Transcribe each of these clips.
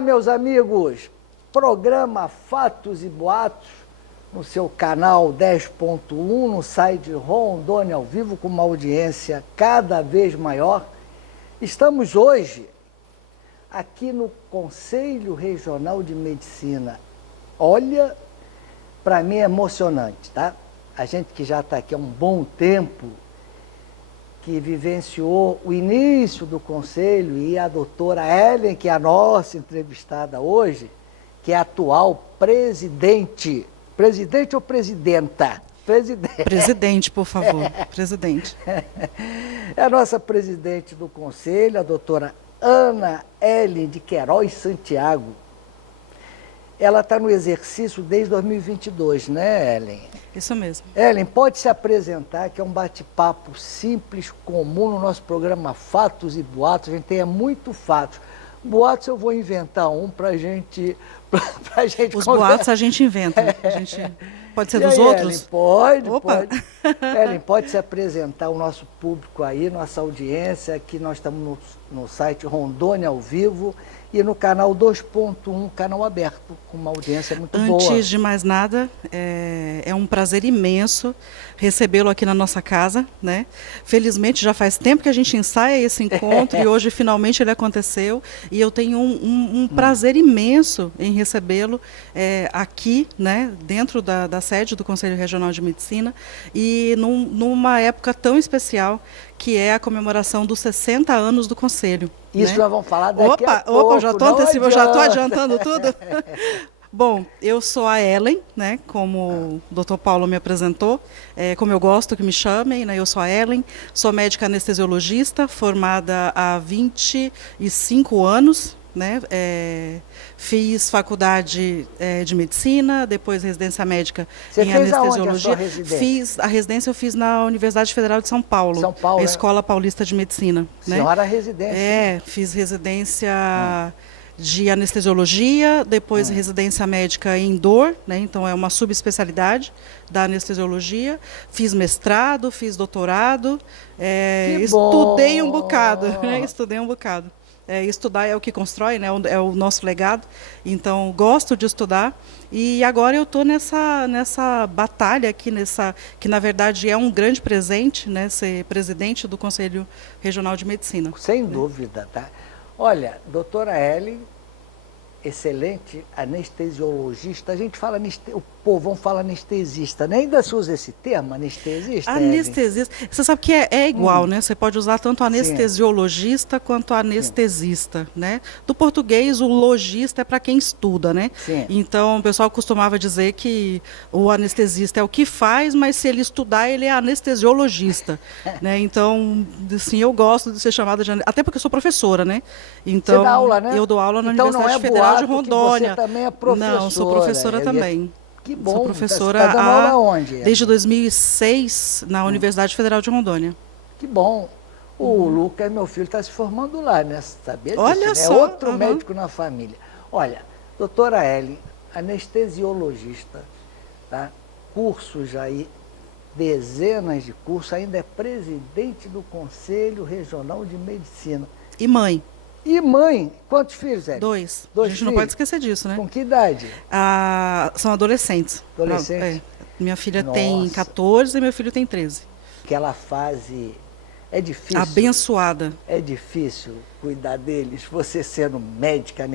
Olá, meus amigos. Programa Fatos e Boatos no seu canal 10.1, no site Rondônia ao Vivo, com uma audiência cada vez maior. Estamos hoje aqui no Conselho Regional de Medicina. Olha, para mim é emocionante, tá? A gente que já está aqui há um bom tempo, que vivenciou o início do Conselho, e a doutora Ellen, que é a nossa entrevistada hoje, que é a atual presidente. Presidente ou presidenta? Presidente. Presidente, por favor. Presidente. É a nossa presidente do Conselho, a doutora Ana Ellen de Queiroz Santiago. Ela está no exercício desde 2022, né, Ellen? Isso mesmo. Ellen, pode se apresentar, que é um bate-papo simples, comum no nosso programa Fatos e Boatos. A gente tem muito fatos. Boatos eu vou inventar um para gente Os boatos a gente inventa. A gente... Pode ser dos aí, outros? Ellen, pode, Opa. pode. Ellen, pode se apresentar o nosso público aí, nossa audiência. Aqui nós estamos no site Rondônia ao Vivo e no canal 2.1, canal aberto, com uma audiência muito boa. Antes de mais nada, é um prazer imenso recebê-lo aqui na nossa casa, né? Felizmente já faz tempo que a gente ensaia esse encontro e hoje finalmente ele aconteceu, e eu tenho um prazer imenso em recebê-lo aqui, né? Dentro da sede do Conselho Regional de Medicina, e numa época tão especial, que é a comemoração dos 60 anos do Conselho. Isso, né? nós vamos falar daqui a pouco. Opa, já estou adiantando tudo. Bom, eu sou a Ellen, né, como o Dr. Paulo me apresentou, como eu gosto que me chamem, né, eu sou a Ellen, sou médica anestesiologista, formada há 25 anos, né, fiz faculdade de medicina, depois residência médica em anestesiologia. Aonde a sua residência? A residência eu fiz na Universidade Federal de São Paulo, a Escola Paulista de Medicina. Senhora residência. Fiz residência de anestesiologia, depois residência médica em dor, né? Então é uma subespecialidade da anestesiologia. Fiz mestrado, fiz doutorado, estudei um bocado, né? Estudei um bocado. Estudar é o que constrói, né? É o nosso legado. Então, gosto de estudar. E agora eu estou nessa batalha aqui, que na verdade é um grande presente, né? Ser presidente do Conselho Regional de Medicina. Sem dúvida, tá? Olha, doutora Ellen, excelente anestesiologista. A gente fala, o povão fala anestesista, né? Ainda se usa esse termo, anestesista? Anestesista. Você sabe que é igual, né? Você pode usar tanto anestesiologista quanto anestesista, né? Do português, o logista é para quem estuda, né? Sim. Então, o pessoal costumava dizer que o anestesista é o que faz, mas se ele estudar, ele é anestesiologista, né? Então, assim, eu gosto de ser chamada de... Até porque eu sou professora, né? Então, você dá aula, né? Eu dou aula na então, Universidade Federal de Rondônia. Você também é professora. Não, sou professora também. Que bom. Sou professora tá dando aula onde? Desde 2006 na Universidade Federal de Rondônia. Que bom. O Lucas, meu filho, está se formando lá, né? Sabia disso? Olha só. É outro médico na família. Olha, doutora Ellen, anestesiologista, tá? Cursos aí, dezenas de cursos, ainda é presidente do Conselho Regional de Medicina. E mãe. E mãe, quantos filhos, Ellen? Dois. A gente não pode esquecer disso, né? Com que idade? São adolescentes. Adolescentes? Minha filha tem 14 e meu filho tem 13. Aquela fase é difícil. Abençoada. É difícil cuidar deles, você sendo médica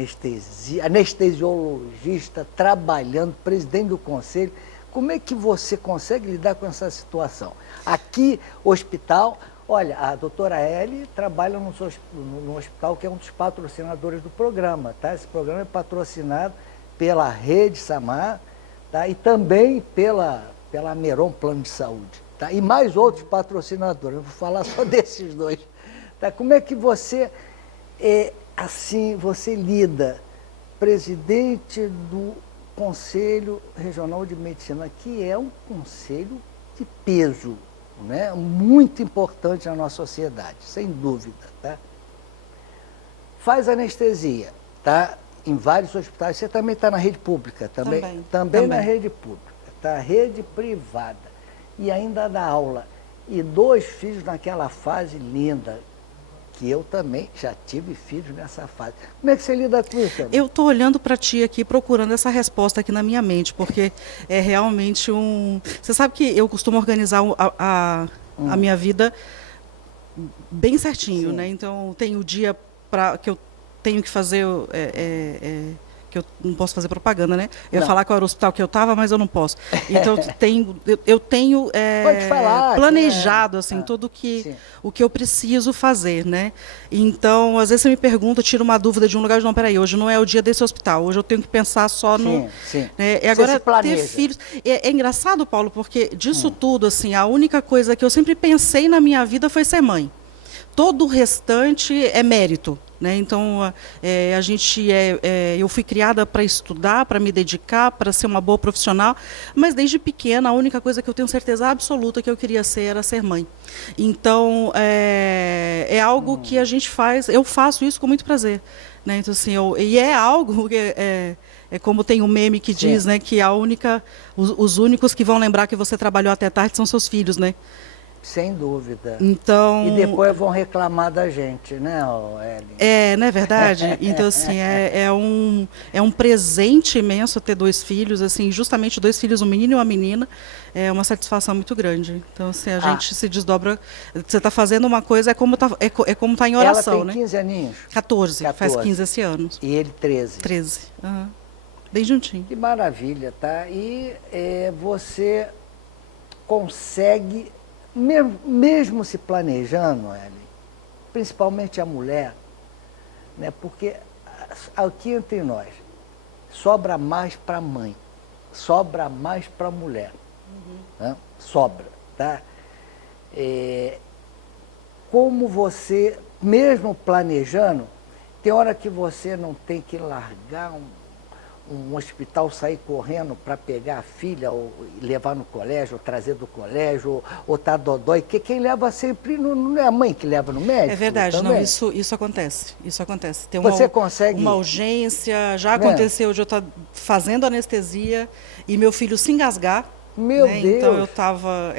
anestesiologista, trabalhando, presidente do conselho. Como é que você consegue lidar com essa situação? Aqui, hospital... Olha, a doutora Ellie trabalha no hospital que é um dos patrocinadores do programa, tá? Esse programa é patrocinado pela Rede Samar, tá? E também pela Meron Plano de Saúde, tá? E mais outros patrocinadores, eu vou falar só desses dois. Tá? Como é que você, você lida, presidente do Conselho Regional de Medicina, que é um conselho de peso, né? Muito importante na nossa sociedade, sem dúvida, tá? Faz anestesia, tá? Em vários hospitais. Você também está na rede pública, também na rede pública, tá? Rede privada. E ainda dá aula. E 2 filhos naquela fase linda. que eu também já tive filhos nessa fase. Como é que você lida com isso, Ana? Eu estou olhando para ti aqui, procurando essa resposta aqui na minha mente, porque é realmente um... Você sabe que eu costumo organizar a minha vida bem certinho, Sim. né? Então, tem o dia que eu tenho que fazer... que eu não posso fazer propaganda, né? Eu ia Não. falar qual era o hospital que eu estava, mas eu não posso. Então, eu tenho Pode falar, planejado, que assim, tudo sim. o que eu preciso fazer, né? Então, às vezes você me pergunta, tira uma dúvida de um lugar, não, peraí, hoje não é o dia desse hospital, hoje eu tenho que pensar só no... Sim. Né? E Você agora, se planeja. ter filhos... É engraçado, Paulo, porque disso tudo, assim, a única coisa que eu sempre pensei na minha vida foi ser mãe. Todo o restante é mérito. Né? Então, eu fui criada para estudar, para me dedicar, para ser uma boa profissional, mas desde pequena a única coisa que eu tenho certeza absoluta que eu queria ser era ser mãe. Então, é algo que a gente faz, eu faço isso com muito prazer. Né? Então, assim, e é algo que é como tem um meme que diz, né, que os únicos que vão lembrar que você trabalhou até tarde são seus filhos, né? Sem dúvida. Então, e depois vão reclamar da gente, né, Ellen? Não é verdade? Então, assim, é um presente imenso ter 2 filhos, assim, justamente 2 filhos, um menino e uma menina, é uma satisfação muito grande. Então, assim, a gente se desdobra, você está fazendo uma coisa, é como tá em oração, Ela tem 15 aninhos? 14, faz 15 esse ano. E ele 13? 13, bem juntinho. Que maravilha, tá? E você consegue... Mesmo se planejando, Ellen, principalmente a mulher, né, porque aqui entre nós, sobra mais para a mãe, sobra mais para a mulher, né? Sobra, tá? Como você, mesmo planejando, tem hora que você não tem que largar um hospital, sair correndo para pegar a filha, ou levar no colégio, ou trazer do colégio, ou tá dodói, que quem leva sempre não é a mãe que leva no médico? É verdade, também? não, isso acontece, isso acontece. Tem Você consegue... uma urgência, já aconteceu de eu estar fazendo anestesia e meu filho se engasgar. Meu né? Deus! Então eu estava...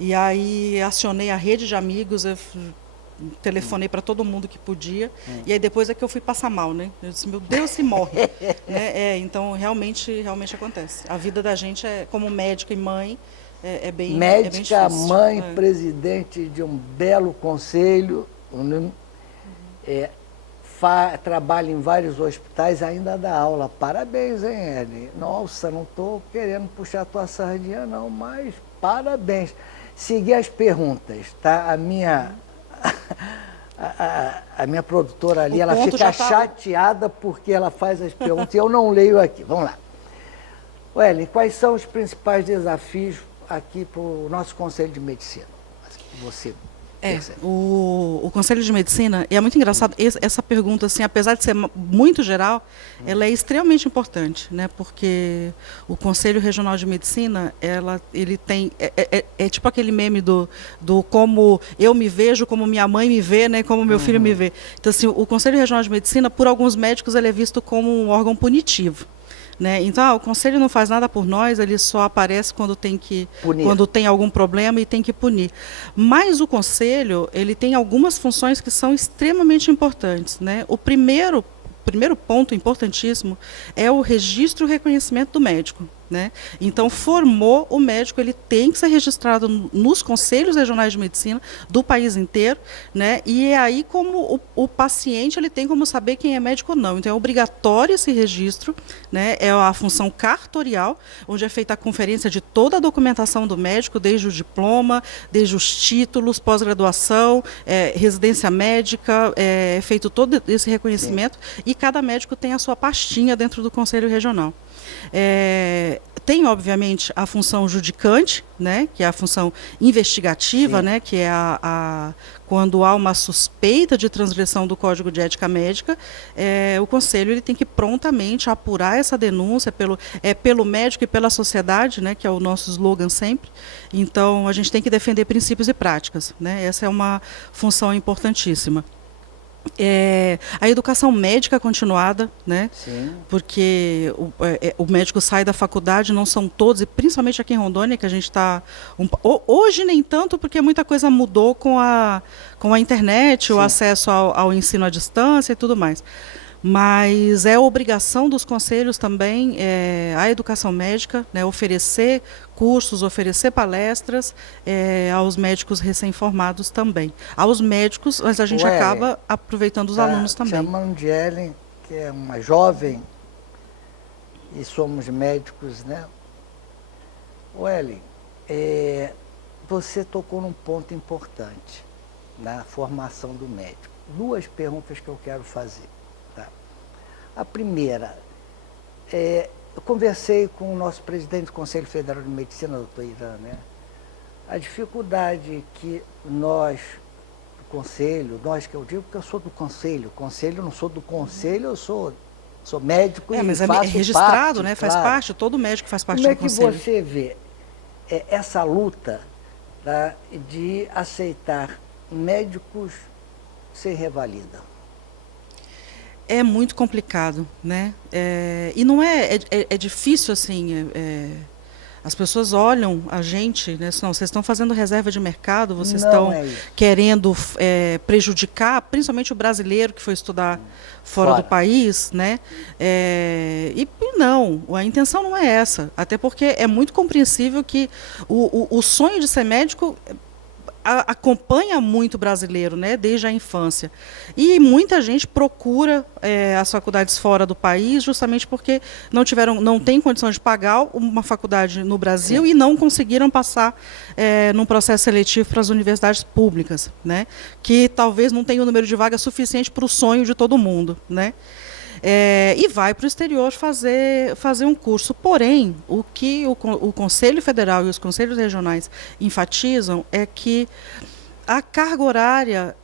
e aí acionei a rede de amigos, eu telefonei para todo mundo que podia, e aí depois é que eu fui passar mal, né? Eu disse, meu Deus, se morre. né? Então, realmente acontece. A vida da gente, como médica e mãe, é bem Médica, é bem difícil. mãe, presidente de um belo conselho, trabalha em vários hospitais, ainda dá aula. Parabéns, hein, Ellen? Nossa, não estou querendo puxar a tua sardinha, não, mas parabéns. Seguir as perguntas, tá? A minha produtora ali, ela fica chateada porque ela faz as perguntas e eu não leio aqui. Vamos lá. Ellen, quais são os principais desafios aqui para o nosso Conselho de Medicina? Você o Conselho de Medicina, é muito engraçado, essa pergunta, assim, apesar de ser muito geral, ela é extremamente importante, né? Porque o Conselho Regional de Medicina, ele tem, tipo aquele meme do como eu me vejo, como minha mãe me vê, né? Como meu filho me vê. Então, assim, o Conselho Regional de Medicina, por alguns médicos, ele é visto como um órgão punitivo. Né? Então, o conselho não faz nada por nós, ele só aparece quando tem algum problema e tem que punir. Mas o conselho, ele tem algumas funções que são extremamente importantes. Né? O primeiro ponto importantíssimo é o registro e reconhecimento do médico. Né? Então, formou o médico, ele tem que ser registrado nos conselhos regionais de medicina do país inteiro, né? E é aí como o paciente ele tem como saber quem é médico ou não. Então, é obrigatório esse registro, né? É a função cartorial, onde é feita a conferência de toda a documentação do médico, desde o diploma, desde os títulos, pós-graduação, residência médica, é feito todo esse reconhecimento. Sim. E cada médico tem a sua pastinha dentro do Conselho Regional. Tem, obviamente, a função judicante, né, que é a função investigativa, né, que é quando há uma suspeita de transgressão do Código de Ética Médica, o Conselho ele tem que prontamente apurar essa denúncia pelo médico e pela sociedade, né, que é o nosso slogan sempre. Então, a gente tem que defender princípios e práticas. Né, essa é uma função importantíssima. A educação médica continuada, né? Sim. Porque o médico sai da faculdade, não são todos, e principalmente aqui em Rondônia, que a gente está... hoje nem tanto, porque muita coisa mudou com a internet, sim, o acesso ao ensino à distância e tudo mais. Mas é obrigação dos conselhos também, a educação médica, né, oferecer cursos, oferecer palestras aos médicos recém-formados também. Aos médicos, mas a gente acaba aproveitando os alunos também. Chamando de Ellen, que é uma jovem, e somos médicos, né? Ellen, você tocou num ponto importante na formação do médico. 2 perguntas que eu quero fazer. A primeira, eu conversei com o nosso presidente do Conselho Federal de Medicina, doutor Irã, né? A dificuldade que nós, do Conselho, nós que eu digo que eu sou do Conselho, eu não sou do Conselho, eu sou médico e mas faço é registrado, parte, né? Claro. Faz parte, todo médico faz parte do Conselho. Como é que você vê essa luta, tá, de aceitar médicos sem revalida? É muito complicado, né? E não é difícil assim. As pessoas olham a gente, né? Não, vocês estão fazendo reserva de mercado, vocês estão querendo prejudicar, principalmente o brasileiro que foi estudar fora do país, né? E não, a intenção não é essa, até porque é muito compreensível que o sonho de ser médico acompanha muito brasileiro, né, desde a infância. E muita gente procura as faculdades fora do país justamente porque não tem condição de pagar uma faculdade no Brasil, sim, e não conseguiram passar num processo seletivo para as universidades públicas, né, que talvez não tenha o número de vagas suficiente para o sonho de todo mundo, né. E vai para o exterior fazer um curso. Porém, o que o Conselho Federal e os conselhos regionais enfatizam é que a carga horária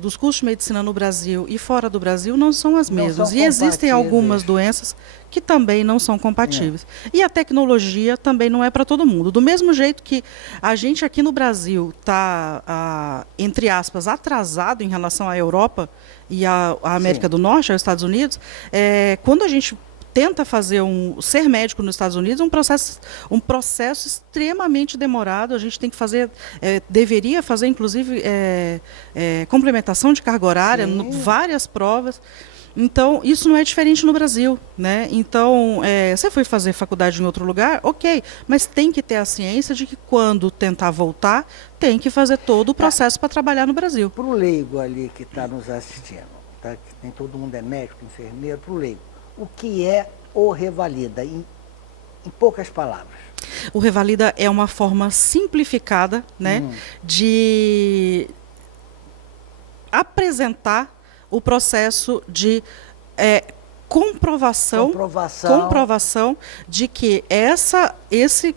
dos cursos de medicina no Brasil e fora do Brasil não são as mesmas. E existem algumas doenças que também não são compatíveis. E a tecnologia também não é para todo mundo. Do mesmo jeito que a gente aqui no Brasil está, entre aspas, atrasado em relação à Europa e à América, sim, do Norte, aos Estados Unidos, quando a gente tenta ser médico nos Estados Unidos, um processo extremamente demorado. A gente tem que fazer, deveria fazer, inclusive, complementação de carga horária, várias provas. Então, isso não é diferente no Brasil, né? Então, você foi fazer faculdade em outro lugar, ok, mas tem que ter a ciência de que quando tentar voltar, tem que fazer todo o processo para trabalhar no Brasil. Para o leigo ali que está nos assistindo, tá? Que nem todo mundo é médico, enfermeiro, para o leigo, o que é o revalida, em poucas palavras? O revalida é uma forma simplificada, né, de apresentar o processo de comprovação de que esse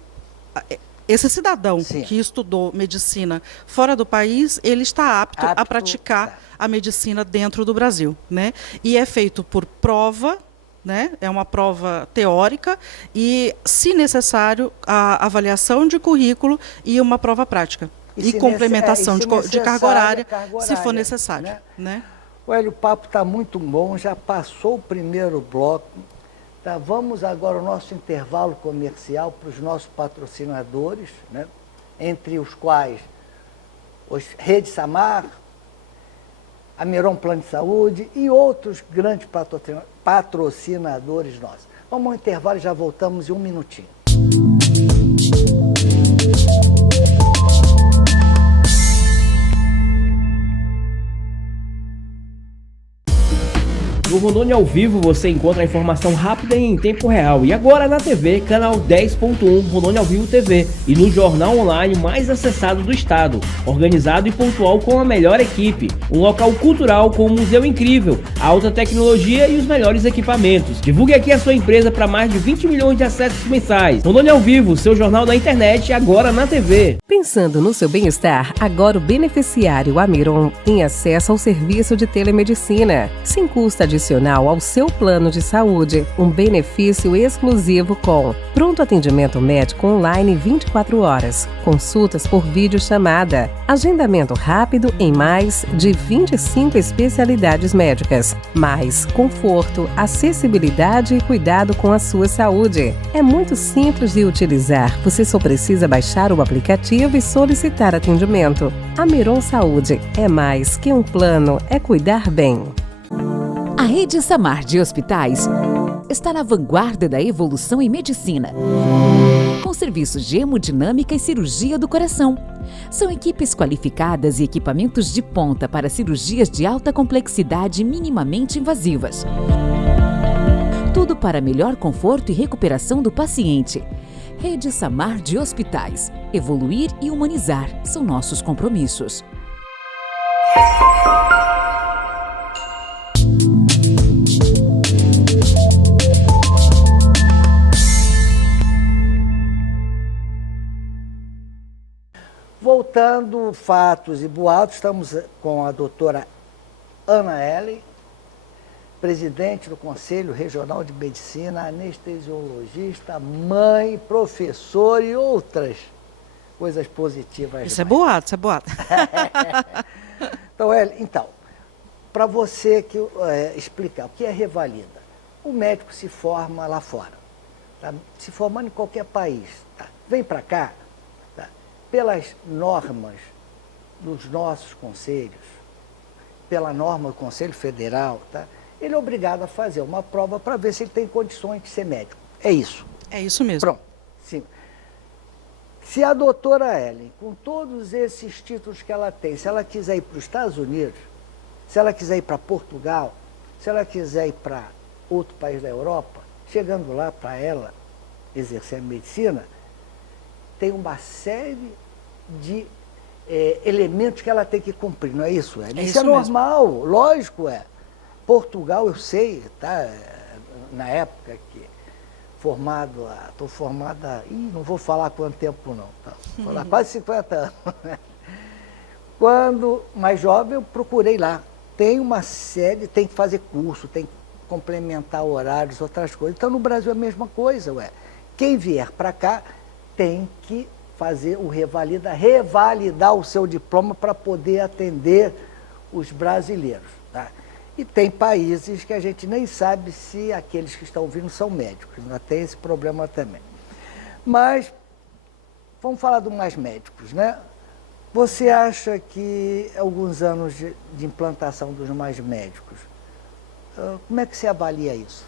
cidadão, sim, que estudou medicina fora do país, ele está apto a praticar a medicina dentro do Brasil, né? E é feito por prova, né? É uma prova teórica e, se necessário, a avaliação de currículo e uma prova prática. E complementação de carga horária, se for necessário, né? Olha, o papo está muito bom, já passou o primeiro bloco. Tá, vamos agora ao nosso intervalo comercial para os nossos patrocinadores, né? Entre os quais Rede Samar, a Miron Plano de Saúde e outros grandes patrocinadores nossos. Vamos ao intervalo e já voltamos em 1 minutinho. No Rondônia ao Vivo você encontra a informação rápida e em tempo real. E agora na TV, canal 10.1 Rondônia ao Vivo TV. E no jornal online mais acessado do estado. Organizado e pontual com a melhor equipe. Um local cultural com um museu incrível, alta tecnologia e os melhores equipamentos. Divulgue aqui a sua empresa para mais de 20 milhões de acessos mensais. Rondônia ao Vivo, seu jornal da internet, agora na TV. Pensando no seu bem-estar, agora o beneficiário Amiron tem acesso ao serviço de telemedicina, sem custo adicional adicional ao seu plano de saúde, um benefício exclusivo com pronto atendimento médico online 24 horas, consultas por videochamada, agendamento rápido em mais de 25 especialidades médicas, mais conforto, acessibilidade e cuidado com a sua saúde. É muito simples de utilizar, você só precisa baixar o aplicativo e solicitar atendimento. A Miron Saúde é mais que um plano, é cuidar bem. A Rede Samar de Hospitais está na vanguarda da evolução em medicina, com serviços de hemodinâmica e cirurgia do coração. São equipes qualificadas e equipamentos de ponta para cirurgias de alta complexidade minimamente invasivas. Tudo para melhor conforto e recuperação do paciente. Rede Samar de Hospitais. Evoluir e humanizar são nossos compromissos. Voltando, fatos e boatos, estamos com a doutora Ana Ellen, presidente do Conselho Regional de Medicina, anestesiologista, mãe, professor e outras coisas positivas. Isso é boato, isso é boato. Então, Ellen, para você explicar o que é revalida. O médico se forma lá fora, tá? Se formando em qualquer país, tá? Vem para cá, tá? Pelas normas dos nossos conselhos, pela norma do Conselho Federal, tá? Ele é obrigado a fazer uma prova para ver se ele tem condições de ser médico. É isso. É isso mesmo. Pronto. Sim. Se a doutora Ellen, com todos esses títulos que ela tem, se ela quiser ir para os Estados Unidos, se ela quiser ir para Portugal, se ela quiser ir para outro país da Europa, chegando lá para ela exercer a medicina, tem uma série de elementos que ela tem que cumprir, não é isso, Ellen? Isso é normal, lógico, é. Portugal, eu sei, tá? Na época que estou formada, não vou falar quanto tempo não, tá? Vou falar quase 50 anos. Quando mais jovem eu procurei lá, tem uma série, tem que fazer curso, tem que complementar horários, outras coisas. Então no Brasil é a mesma coisa, ué. Quem vier para cá tem que fazer o revalidar o seu diploma para poder atender os brasileiros, tá? E tem países que a gente nem sabe se aqueles que estão vindo são médicos, ainda tem esse problema também. Mas, vamos falar do mais médicos, né? Você acha que alguns anos de implantação dos mais médicos, como é que você avalia isso?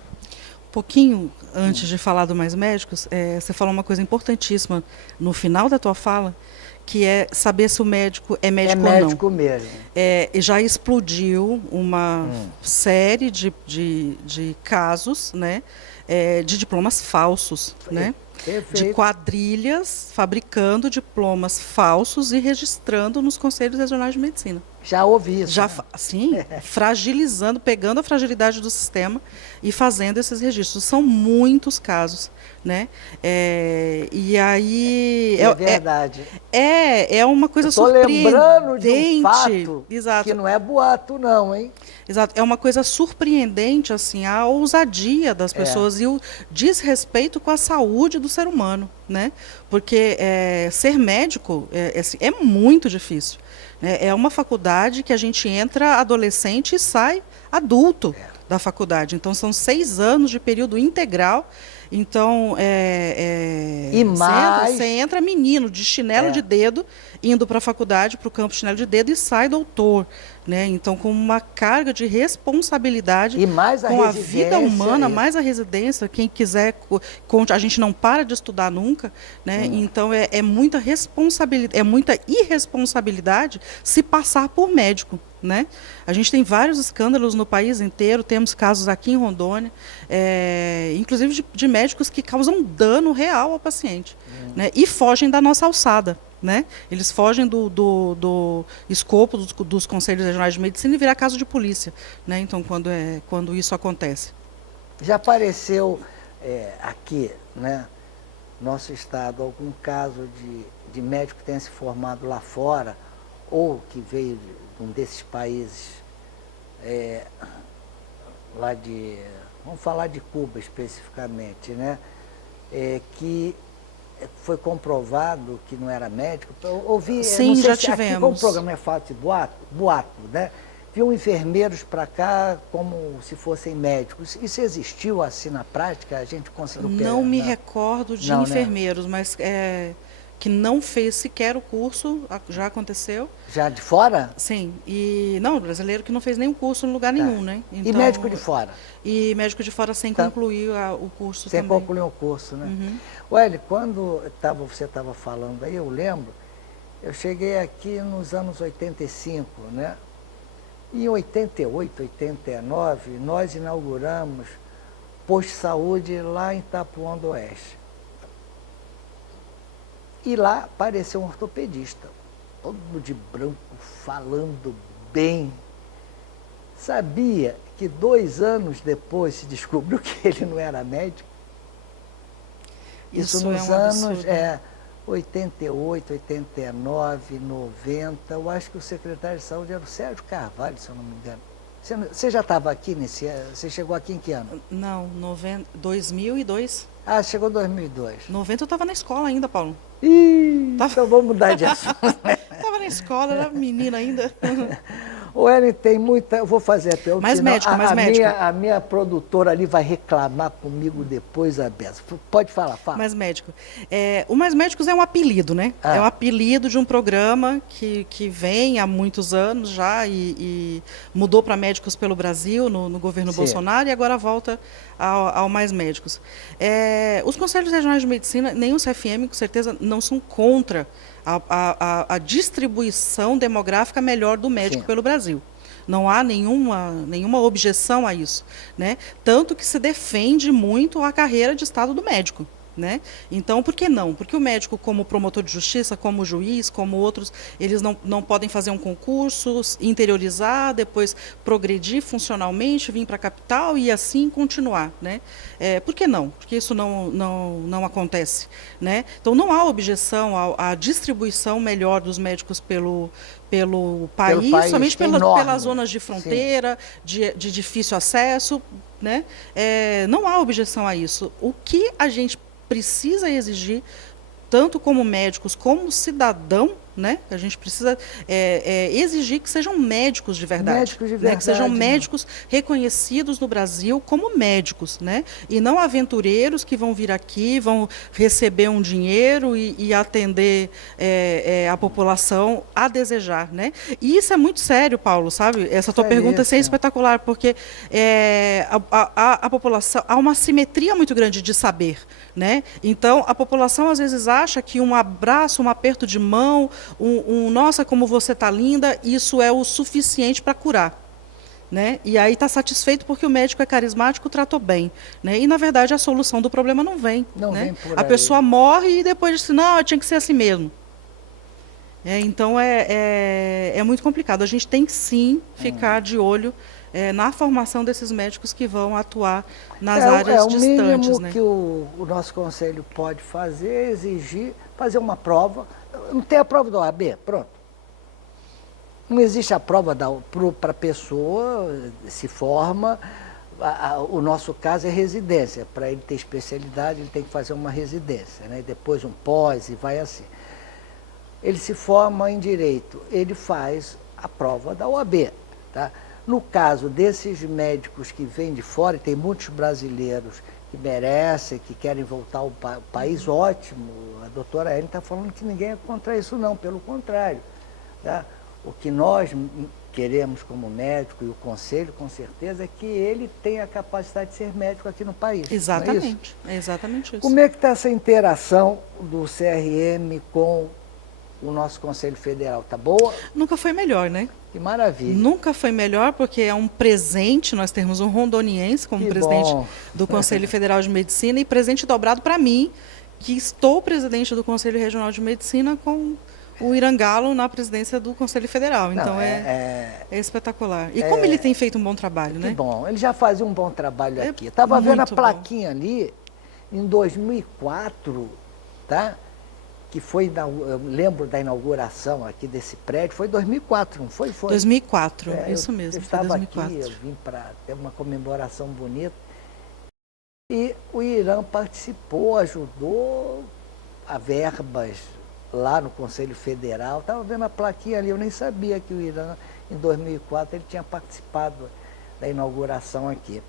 Um pouquinho antes de falar do mais médicos, você falou uma coisa importantíssima no final da tua fala, que é saber se o médico é médico ou não. É médico mesmo. Já explodiu uma série de casos, né, de diplomas falsos, né? Perfeito. De quadrilhas fabricando diplomas falsos e registrando nos conselhos regionais de medicina. Já ouvi isso. Sim, fragilizando, pegando a fragilidade do sistema e fazendo esses registros. São muitos casos, né? E aí... É verdade. É uma coisa Estou lembrando de um fato Exato. Que não é boato não, hein? Exato. É uma coisa surpreendente, assim, a ousadia das pessoas e o desrespeito com a saúde do ser humano, né? Porque ser médico é muito difícil. É uma faculdade que a gente entra adolescente e sai adulto da faculdade. Então, são 6 anos de período integral. Então, você entra menino, de chinelo de dedo, indo para a faculdade, para o campo de chinelo de dedo, e sai doutor. Né? Então, com uma carga de responsabilidade e mais com a vida humana, mais a residência, quem quiser, a gente não para de estudar nunca, né? Então é muita responsabilidade, é muita irresponsabilidade se passar por médico. Né? A gente tem vários escândalos no país inteiro, temos casos aqui em Rondônia, inclusive de médicos que causam dano real ao paciente, né? E fogem da nossa alçada. Né? Eles fogem do escopo dos conselhos regionais de medicina e virar caso de polícia, né? Então, quando isso acontece. Já apareceu aqui, né, no nosso estado, algum caso de médico que tenha se formado lá fora ou que veio de um desses países lá vamos falar de Cuba especificamente, né? Que foi comprovado que não era médico. Eu ouvi, Sim, não sei já se aqui tivemos. como o programa é fato de boato, né? Viam enfermeiros para cá como se fossem médicos. Isso existiu assim na prática? A gente conseguiu pegar? Não me recordo de Não, enfermeiros, mas que não fez sequer o curso, já aconteceu. Já de fora? Sim, e não, brasileiro que não fez nenhum curso em lugar nenhum, né? E médico de fora? E médico de fora sem concluir o curso sem também. Sem concluir o curso, né? Ué, quando você estava falando aí, eu lembro, eu cheguei aqui nos anos 85, né? E em 88, 89, nós inauguramos posto de saúde lá em Itapuã do Oeste. E lá apareceu um ortopedista, todo de branco, falando bem. Sabia que 2 anos depois se descobriu que ele não era médico? Isso nos anos 88, 89, 90. Eu acho que o secretário de saúde era o Sérgio Carvalho, se eu não me engano. Você já estava aqui nesse ano? Você chegou aqui em que ano? Não, 2002. Ah, chegou em 2002. 90 eu estava na escola ainda, Paulo. Então vamos mudar de assunto. Estava na escola, era menina ainda. O Ellen tem muita... Eu vou fazer a pergunta. Mais médico, mais médico. A minha produtora ali vai reclamar comigo depois, a Bessa. Pode falar, fala. Mais médico. O Mais Médicos é um apelido, né? É um apelido de um programa que vem há muitos anos já e mudou para Médicos pelo Brasil, no governo Bolsonaro, e agora volta ao Mais Médicos. Os Conselhos Regionais de Medicina, nem o CFM, com certeza, não são contra a distribuição demográfica melhor do médico pelo Brasil. Não há nenhuma objeção a isso, né? Tanto que se defende muito a carreira de Estado do médico. Né? Então, por que não? Porque o médico, como promotor de justiça, como juiz, como outros, eles não podem fazer um concurso, interiorizar, depois progredir funcionalmente, vir para a capital e assim continuar. Né? Por que não? Porque isso não acontece. Né? Então, não há objeção à distribuição melhor dos médicos pelo país, somente pelas zonas de fronteira, de difícil acesso. Né? Não há objeção a isso. O que a gente precisa exigir, tanto como médicos como cidadão, né? A gente precisa exigir que sejam médicos de verdade. Médicos de verdade, né? Que sejam médicos reconhecidos no Brasil como médicos, né? E não aventureiros que vão vir aqui, vão receber um dinheiro e atender a população a desejar, né? E isso é muito sério, Paulo, sabe? Essa tua pergunta é espetacular, porque a população, há uma assimetria muito grande de saber, né? Então, a população às vezes acha que um abraço, um aperto de mão, nossa, como você está linda, isso é o suficiente para curar. Né? E aí está satisfeito porque o médico é carismático, tratou bem. Né? E, na verdade, a solução do problema não vem. Não né? vem por aí. A pessoa morre e depois diz, não, tinha que ser assim mesmo. Então, é muito complicado. A gente tem que, sim, ficar de olho na formação desses médicos que vão atuar nas áreas distantes. O mínimo né? que o nosso conselho pode fazer é exigir, fazer uma prova. Não tem a prova da OAB? Pronto. Não existe a prova para a pessoa, se forma. O nosso caso é residência. Para ele ter especialidade, ele tem que fazer uma residência, né? Depois um pós e vai assim. Ele se forma em direito, ele faz a prova da OAB. Tá? No caso desses médicos que vêm de fora, e tem muitos brasileiros que merecem, que querem voltar ao país, ótimo. A doutora Ellen está falando que ninguém é contra isso, não, pelo contrário. Tá? O que nós queremos como médico, e o conselho, com certeza, é que ele tenha a capacidade de ser médico aqui no país. Exatamente, é exatamente isso. Como é que está essa interação do CRM com o nosso Conselho Federal? Está boa? Nunca foi melhor, né? Que maravilha. Nunca foi melhor, porque é um presente, nós temos um rondoniense como presidente do Conselho Federal de Medicina e presente dobrado para mim, que estou presidente do Conselho Regional de Medicina com o Irangalo na presidência do Conselho Federal. Então, é espetacular. E como ele tem feito um bom trabalho, né? Que bom. Ele já fazia um bom trabalho aqui. Estava vendo a plaquinha ali, em 2004, tá? que foi, eu lembro da inauguração aqui desse prédio, foi em 2004, não foi? Foi 2004, isso mesmo. Eu estava 2004. aqui, eu vim para ter uma comemoração bonita. E o Irã participou, ajudou a verbas lá no Conselho Federal. Estava vendo a plaquinha ali, eu nem sabia que o Irã, em 2004, ele tinha participado da inauguração aqui.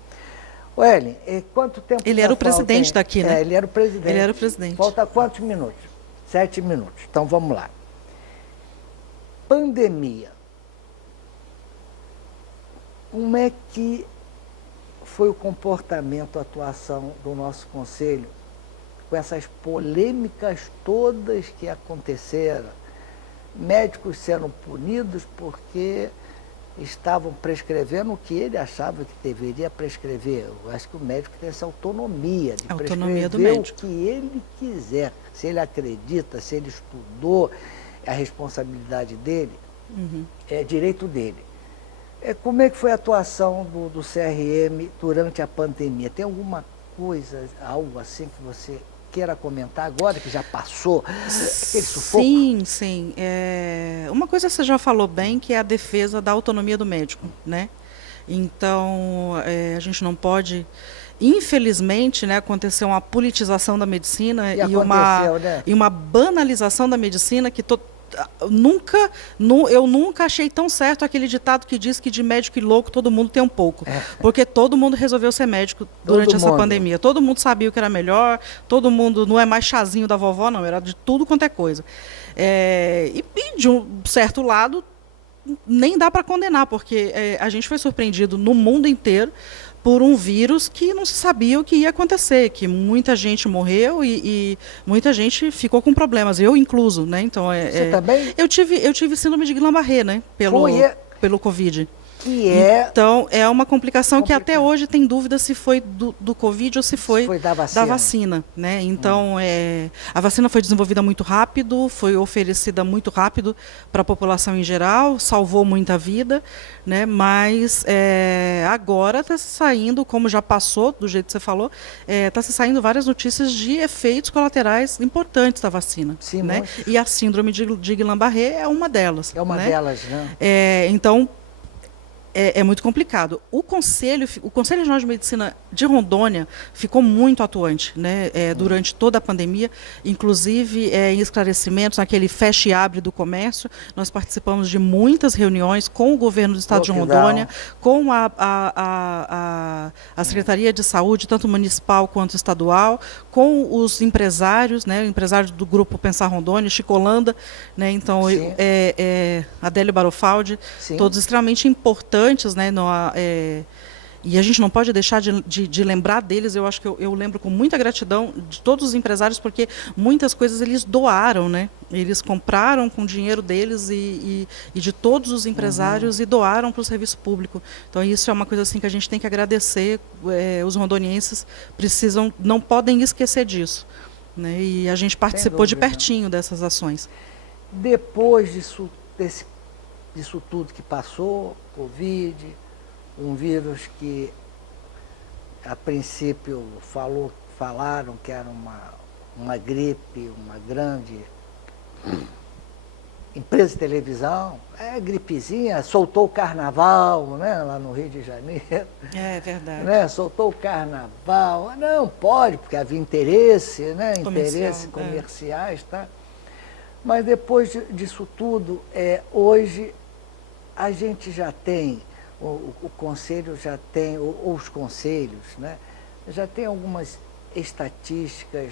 O Ellen, quanto tempo ele era o presidente daqui, né? Ele era o presidente. Ele era o presidente. Falta quantos minutos? 7 minutos. Então vamos lá. Pandemia. Como é que foi o comportamento, a atuação do nosso conselho com essas polêmicas todas que aconteceram? Médicos sendo punidos porque estavam prescrevendo o que ele achava que deveria prescrever. Eu acho que o médico tem essa autonomia de prescrever o que ele quiser. Se ele acredita, se ele estudou, é a responsabilidade dele, é direito dele. Como é que foi a atuação do CRM durante a pandemia? Tem alguma coisa, algo assim que você queira comentar agora, que já passou aquele sufoco? Sim. Uma coisa você já falou bem, que é a defesa da autonomia do médico, né? Então, a gente não pode... Infelizmente, né, aconteceu uma politização da medicina e uma banalização da medicina que eu nunca achei tão certo aquele ditado que diz que de médico e louco todo mundo tem um pouco. Porque todo mundo resolveu ser médico durante essa pandemia. Todo mundo sabia o que era melhor, todo mundo não é mais chazinho da vovó, não, era de tudo quanto é coisa. E de um certo lado, nem dá para condenar, porque a gente foi surpreendido no mundo inteiro por um vírus que não se sabia o que ia acontecer, que muita gente morreu e muita gente ficou com problemas, eu incluso, né? Então, você também? Eu tive síndrome de Guillain-Barré, né? Pelo Covid. Então, é uma complicação que até hoje tem dúvida se foi do Covid ou se foi da vacina, né? Então, a vacina foi desenvolvida muito rápido, foi oferecida muito rápido para a população em geral, salvou muita vida, né? Mas agora está se saindo, como já passou, do jeito que você falou, está se saindo várias notícias de efeitos colaterais importantes da vacina. Sim, né? E a síndrome de Guillain-Barré é uma delas. É uma delas, né? Então, é muito complicado. O Conselho Regional de Medicina de Rondônia ficou muito atuante, né, durante toda a pandemia, inclusive em esclarecimentos, naquele fecha e abre do comércio. Nós participamos de muitas reuniões com o governo do estado de Rondônia, com a Secretaria de Saúde, tanto municipal quanto estadual, com os empresários, né, empresários do grupo Pensar Rondônia, Chico Holanda, né, então Adélio Barofaldi, todos extremamente importantes, né, e a gente não pode deixar de lembrar deles. Eu acho que eu lembro com muita gratidão de todos os empresários, porque muitas coisas eles doaram, né? Eles compraram com o dinheiro deles e de todos os empresários e doaram para o serviço público. Então isso é uma coisa assim que a gente tem que agradecer. Os rondonienses não podem esquecer disso, né? E a gente participou de pertinho dessas ações. Depois disso tudo que passou, Covid, um vírus que a princípio falaram que era uma gripe, uma grande empresa de televisão, gripezinha, soltou o carnaval, né, lá no Rio de Janeiro. É verdade. Né, soltou o carnaval, não pode, porque havia interesse, né, interesses comerciais, tá? Mas depois disso tudo, hoje a gente já tem, o Conselho já tem, ou os conselhos, né, já tem algumas estatísticas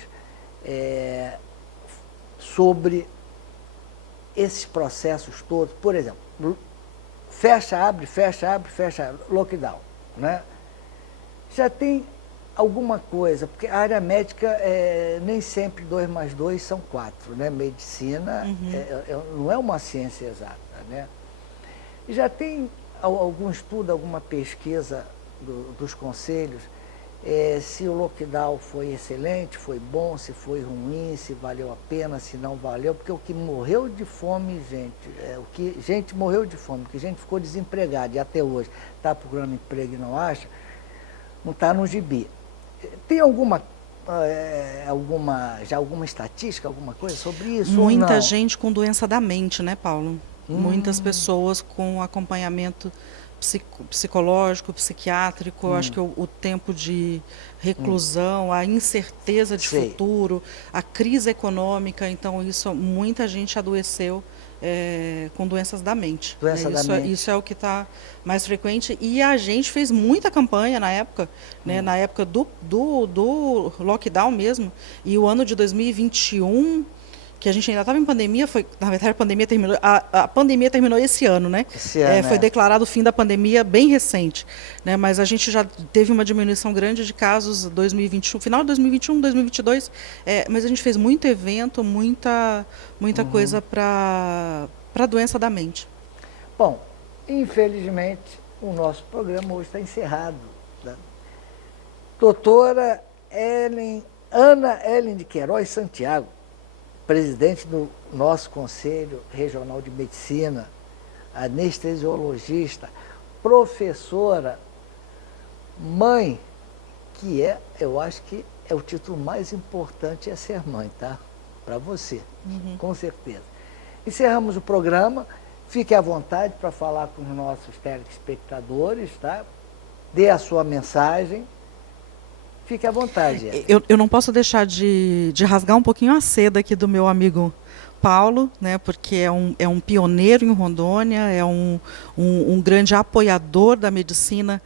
sobre esses processos todos. Por exemplo, fecha, abre, lockdown, né? Já tem alguma coisa, porque a área médica nem sempre 2 mais 2 são 4, né? Medicina não é uma ciência exata, né? Já tem algum estudo, alguma pesquisa dos conselhos, se o lockdown foi excelente, foi bom, se foi ruim, se valeu a pena, se não valeu, porque o que morreu de fome, gente morreu de fome, porque gente ficou desempregada e até hoje está procurando emprego e não acha, não está no gibi. Tem alguma alguma estatística, alguma coisa sobre isso? Muita gente com doença da mente, né, Paulo? Muitas pessoas com acompanhamento psicológico, psiquiátrico. Eu acho que o tempo de reclusão, a incerteza de futuro, a crise econômica, então muita gente adoeceu com doenças da mente. Isso é o que está mais frequente. E a gente fez muita campanha na época, né, na época do lockdown mesmo. E o ano de 2021, que a gente ainda estava em pandemia, na verdade a pandemia terminou esse ano, né? Foi declarado o fim da pandemia bem recente, né? Mas a gente já teve uma diminuição grande de casos 2021, final de 2021, 2022, mas a gente fez muito evento, muita coisa para a doença da mente. Bom, infelizmente o nosso programa hoje está encerrado. Tá? Doutora Ana Ellen de Queiroz Santiago, presidente do nosso Conselho Regional de Medicina, anestesiologista, professora, mãe, que eu acho que é o título mais importante, é ser mãe, tá? Para você, com certeza. Encerramos o programa, fique à vontade para falar com os nossos telespectadores, tá? Dê a sua mensagem. Fique à vontade. Eu não posso deixar de rasgar um pouquinho a seda aqui do meu amigo Paulo, né, porque é um pioneiro em Rondônia, é um grande apoiador da medicina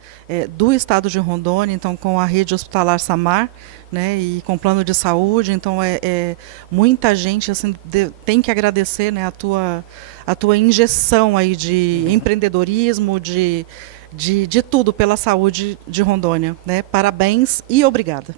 do estado de Rondônia, então com a rede hospitalar Samar, né, e com plano de saúde, então muita gente assim, tem que agradecer, né, a tua injeção aí de empreendedorismo, de tudo pela saúde de Rondônia, né? Parabéns e obrigada.